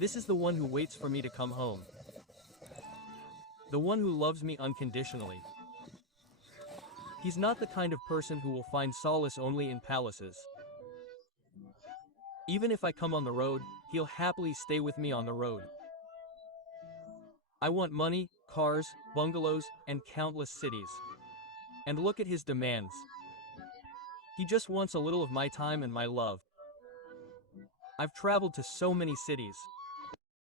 This is the one who waits for me to come home. The one who loves me unconditionally. He's not the kind of person who will find solace only in palaces. Even if I come on the road, he'll happily stay with me on the road. I want money, cars, bungalows, and countless cities. And look at his demands. He just wants a little of my time and my love. I've traveled to so many cities.